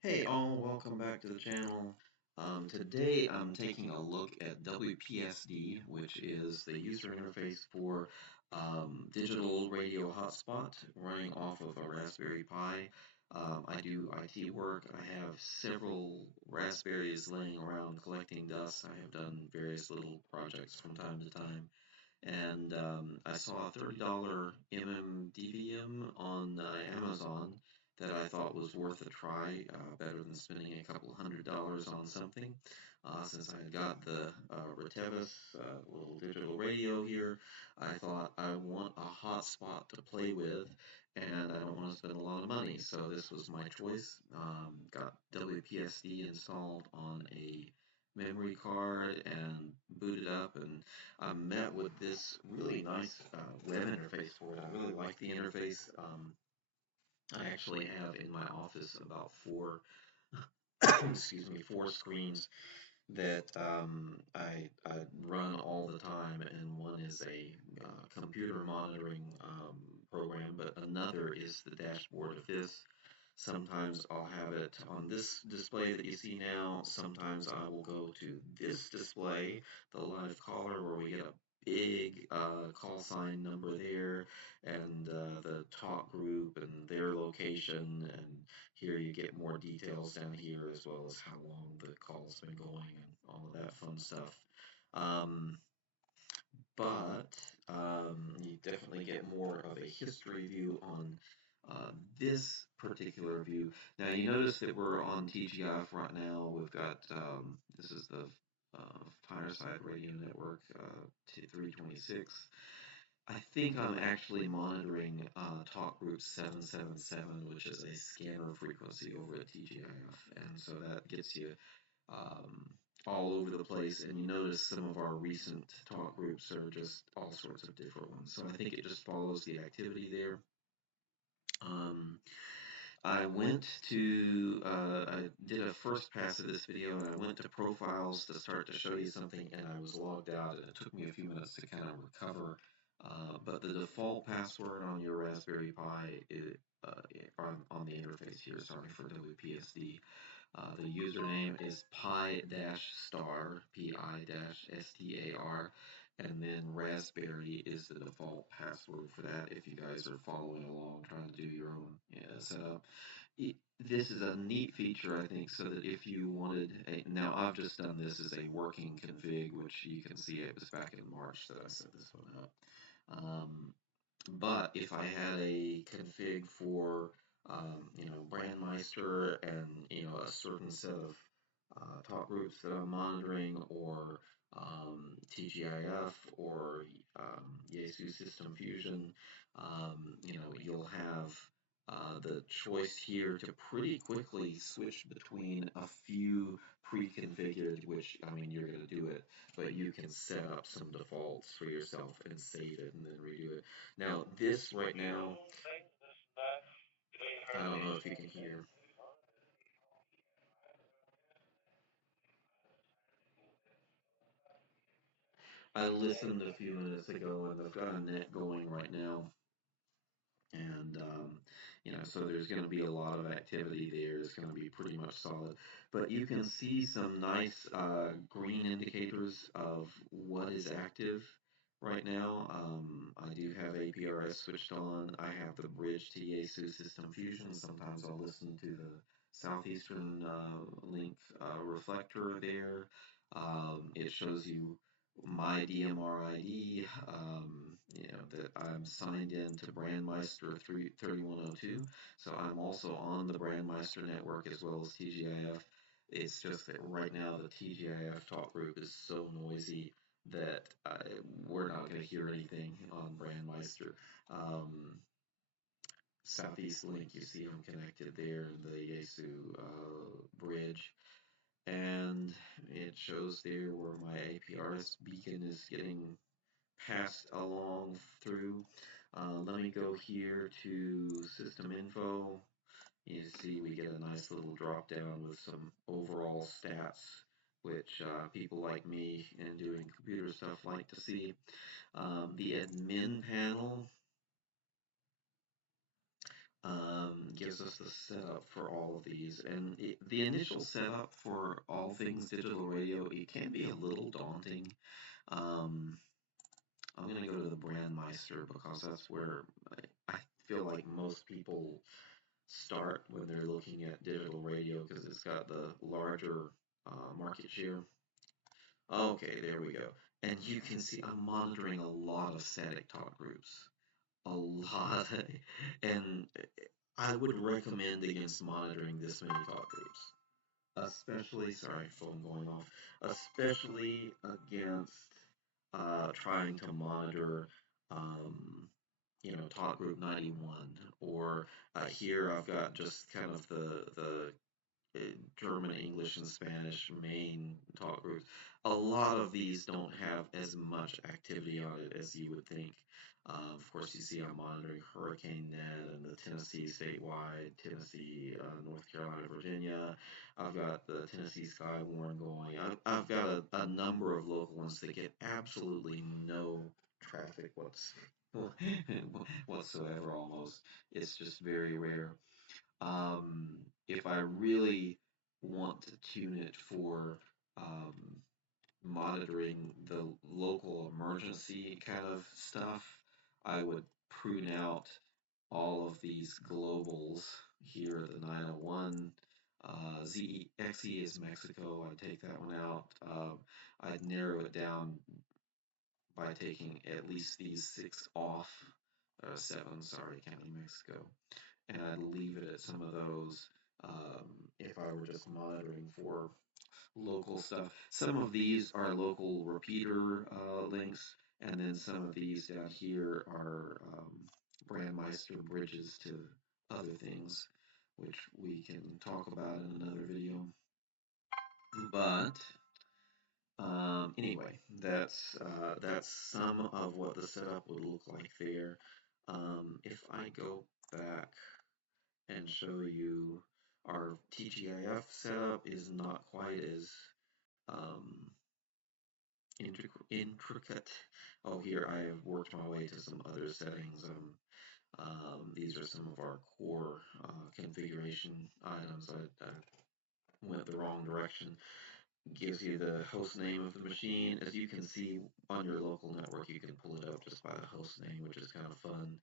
Hey all, welcome back to the channel. Today I'm taking a look at WPSD, which is the user interface for Digital Radio Hotspot running off of a Raspberry Pi. I do IT work. I have several Raspberries laying around collecting dust. I have done various little projects from time to time. And I saw a $30 MMDVM on Amazon that I thought was worth a try, better than spending a couple $100 on something. Since I got the Retevis little digital radio here, I thought I want a hotspot to play with, and I don't want to spend a lot of money, so this was my choice. Got WPSD installed on a memory card and booted up, and I met with this really nice web interface for it. I really like the interface. I actually have in my office about four, excuse me, four screens that I run all the time, and one is a computer monitoring program, but another is the dashboard of this. Sometimes I'll have it on this display that you see now. Sometimes I will go to this display, the live caller, where we get a big call sign number there, and the talk group and their location, and here you get more details down here, as well as how long the call's been going and all of that fun stuff. Um, but you definitely get more of a history view on this particular view. Now you notice that we're on TGIF right now. We've got this is the Fireside Radio Network 326. I think I'm actually monitoring talk group 777, which is a scanner frequency over at TGIF, and so that gets you um, all over the place. And you notice some of our recent talk groups are just all sorts of different ones. So I think it just follows the activity there. Um, I went to, I did a first pass of this video, and I went to profiles to start to show you something, and I was logged out, and it took me a few minutes to kind of recover. But the default password on your Raspberry Pi is, on the interface here, sorry for WPSD. The username is pi-star, Pi-star, and then Raspberry is the default password for that if you guys are following along trying to do your own setup. This is a neat feature, I think, so that if you wanted now I've just done this as a working config, which you can see it was back in March that I set this one up. But if I had a config for, BrandMeister and, a certain set of talk groups that I'm monitoring, or TGIF, or Yaesu System Fusion, you'll have the choice here to pretty quickly switch between a few pre-configured, which, I mean, you're going to do it, but you can set up some defaults for yourself and save it and then redo it. Now, this right now, I don't know if you can hear. I listened a few minutes ago, and I've got a net going right now, and so there's going to be a lot of activity there. It's going to be pretty much solid, but you can see some nice green indicators of what is active right now. I do have APRS switched on. I have the bridge to Yaesu System Fusion. Sometimes I'll listen to the Southeastern link reflector there. It shows you my DMR ID, that I'm signed in to BrandMeister 3102. So I'm also on the BrandMeister network as well as TGIF. It's just that right now the TGIF talk group is so noisy that we're not going to hear anything on BrandMeister. Southeast link, you see I'm connected there in the Yaesu bridge. And it shows there where my APRS beacon is getting passed along through. Let me go here to system info. You see we get a nice little drop down with some overall stats, which people like me and doing computer stuff like to see. The admin panel, gives us the setup for all of these. And the initial setup for all things digital radio, it can be a little daunting. Um, I'm going to go to the BrandMeister because that's where I feel like most people start when they're looking at digital radio because it's got the larger market share. Okay, there we go. And you can see I'm monitoring a lot of static talk groups. A lot. And I would recommend against monitoring this many talk groups. Especially, sorry, phone going off. Especially against trying to monitor, um, talk group 91. Or here I've got just kind of the German, English, and Spanish main talk groups. A lot of these don't have as much activity on it as you would think. Of course, you see I'm monitoring Hurricane Net and the Tennessee statewide, Tennessee, North Carolina, Virginia. I've got the Tennessee Skywarn going. I've got a number of local ones that get absolutely no traffic whatsoever almost. It's just very rare. Um, if I really want to tune it for um, monitoring the local emergency kind of stuff, I would prune out all of these globals here, the 901. ZXE is Mexico. I'd take that one out. I'd narrow it down by taking at least these six off, seven, sorry, counting Mexico, and I'd leave it at some of those if I were just monitoring for local stuff. Some of these are local repeater links, and then some of these down here are BrandMeister bridges to other things, which we can talk about in another video. But anyway, that's some of what the setup would look like there. If I go back and show you our TGIF setup is not quite as um, intricate. Oh, here I have worked my way to some other settings. These are some of our core configuration items. I went the wrong direction. Gives you the host name of the machine. As you can see on your local network, you can pull it up just by the host name, which is kind of fun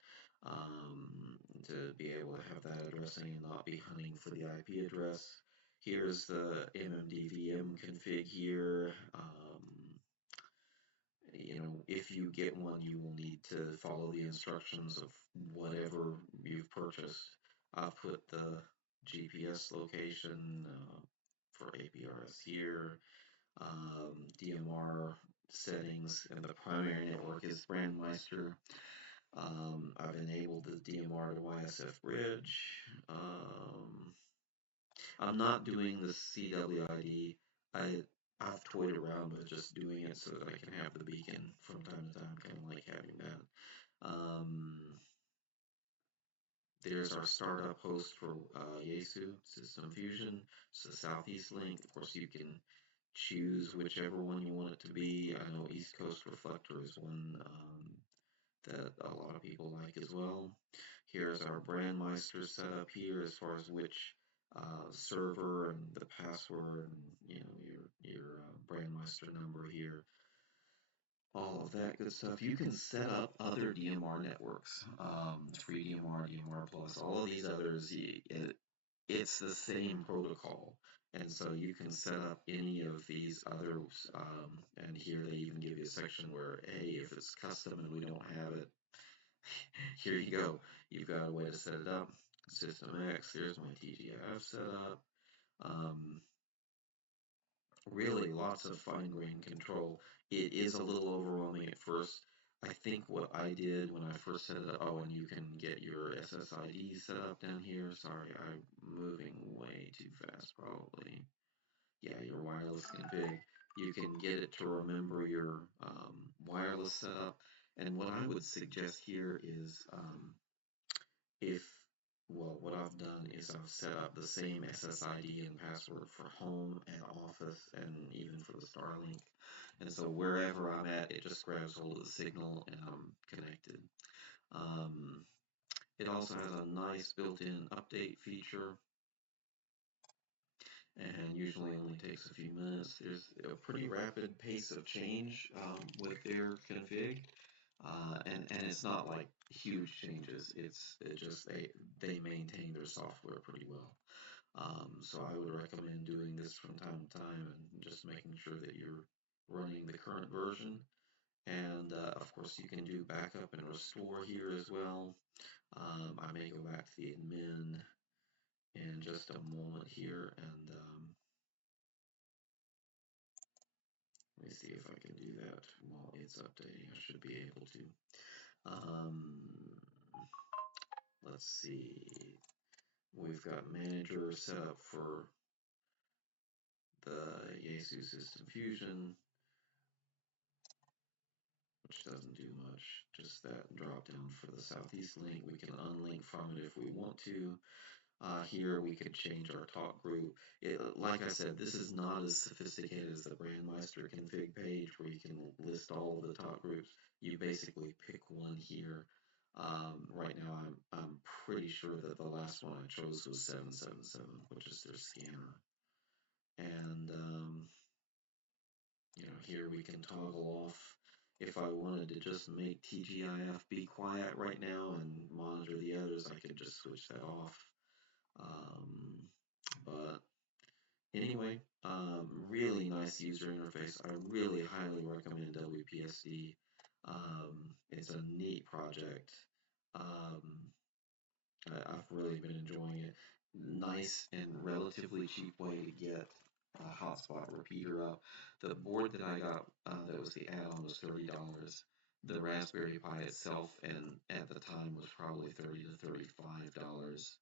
to be able to have that addressing and not be hunting for the IP address. Here's the MMDVM config here. If you get one, you will need to follow the instructions of whatever you've purchased. I've put the GPS location for APRS here. DMR settings, and the primary network is BrandMeister. I've enabled the DMR to YSF bridge. I'm not doing the CWID. I've toyed around with just doing it so that I can have the beacon from time to time, kind of like having that. There's our startup host for Yaesu System Fusion. It's the Southeast link. Of course, you can choose whichever one you want it to be. I know East Coast Reflector is one that a lot of people like as well. Here's our BrandMeister setup here as far as which server and the password and your BrandMeister number here. All of that good stuff. You can set up other DMR networks, free DMR, DMR Plus, all of these others. It's the same protocol. And so you can set up any of these others. And here they even give you a section where, hey, if it's custom and we don't have it, here you go. You've got a way to set it up. System X, here's my TGIF setup. Really lots of fine-grained control. It is a little overwhelming at first. I think what I did when I first set it up, oh, and you can get your SSID set up down here. Sorry, I'm moving way too fast probably. Yeah, your wireless config. You can get it to remember your wireless setup. And what I would suggest here is if what I've done is I've set up the same SSID and password for home and office and even for the Starlink. And so wherever I'm at, it just grabs hold of the signal and I'm connected. Um, It also has a nice built-in update feature, and usually only takes a few minutes. There's a pretty rapid pace of change with their config, and it's not like huge changes. It just they maintain their software pretty well. So I would recommend doing this from time to time and just making sure that you're running the current version. And of course, you can do backup and restore here as well. I may go back to the admin in just a moment here, and let me see if I can do that while it's updating. I should be able to. Um, let's see. We've got manager set up for the Yaesu System Fusion, which doesn't do much. Just that drop down for the Southeast link. We can unlink from it if we want to. Here we could change our talk group. Like I said, this is not as sophisticated as the BrandMeister config page where you can list all of the talk groups. You basically pick one here. Right now, I'm pretty sure that the last one I chose was 777, which is their scanner. And here we can toggle off. If I wanted to just make TGIF be quiet right now and monitor the others, I could just switch that off. But anyway, really nice user interface. I really highly recommend WPSD. It's a neat project. Um, I've really been enjoying it. Nice and relatively cheap way to get a hotspot repeater up. The board that I got that was the add-on was $30. The Raspberry Pi itself, and at the time, was probably $30 to $35.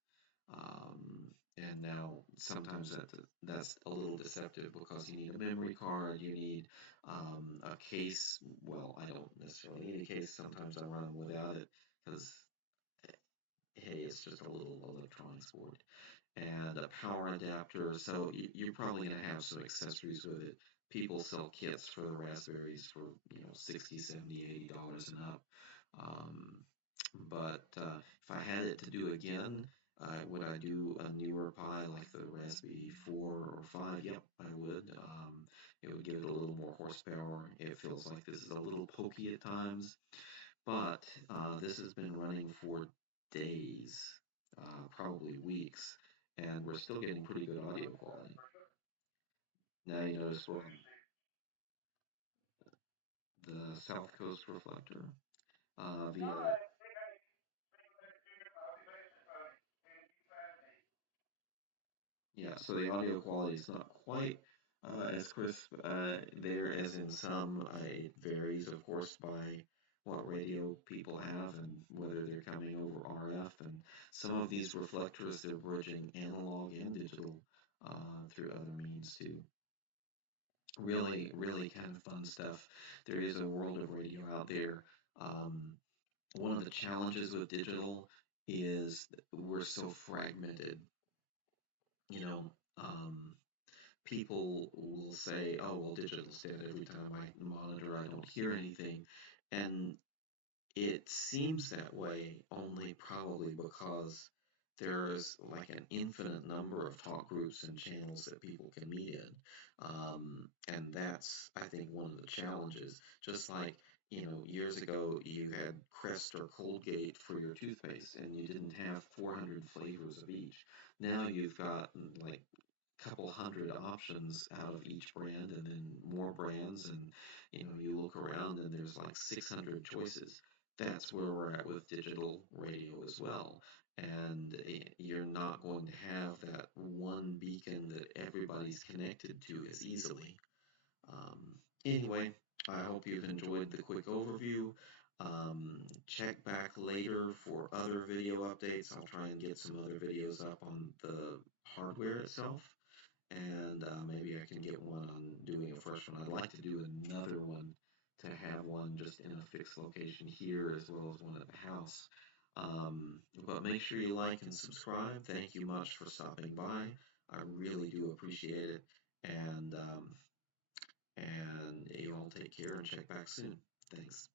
And now sometimes that's a little deceptive because you need a memory card, you need a case. Well, I don't necessarily need a case. Sometimes I run without it because hey, it's just a little electronics board and a power adapter. So you're probably going to have some accessories with it. People sell kits for the Raspberries for 60, 70, $80 and up. Um, but if I had it to do again, would I do a newer Pi like the Raspberry 4 or 5? Yep, I would. It would give it a little more horsepower. It feels like this is a little pokey at times, but this has been running for days, probably weeks, and we're still getting pretty good audio quality. Now you notice we're on the South Coast reflector via. Yeah, so the audio quality is not quite as crisp there as in some. It varies, of course, by what radio people have and whether they're coming over RF. And some of these reflectors, they're bridging analog and digital through other means too. Really, really kind of fun stuff. There is a world of radio out there. Um, One of the challenges with digital is we're so fragmented. You know, um, people will say, "Oh, well, digital's dead. Every time I monitor, I don't hear anything," and it seems that way only probably because there's like an infinite number of talk groups and channels that people can meet in. And that's, I think, one of the challenges. Just like, years ago you had Crest or Colgate for your toothpaste and you didn't have 400 flavors of each. Now you've got like couple hundred options out of each brand and then more brands, and you look around and there's like 600 choices. That's where we're at with digital radio as well, and you're not going to have that one beacon that everybody's connected to as easily. um, anyway, I hope you've enjoyed the quick overview. Check back later for other video updates. I'll try and get some other videos up on the hardware itself, and maybe I can get one on doing a fresh one. I'd like to do another one to have one just in a fixed location here as well as one at the house. But make sure you like and subscribe. Thank you much for stopping by. I really do appreciate it. And you all take care and check back soon. Thanks.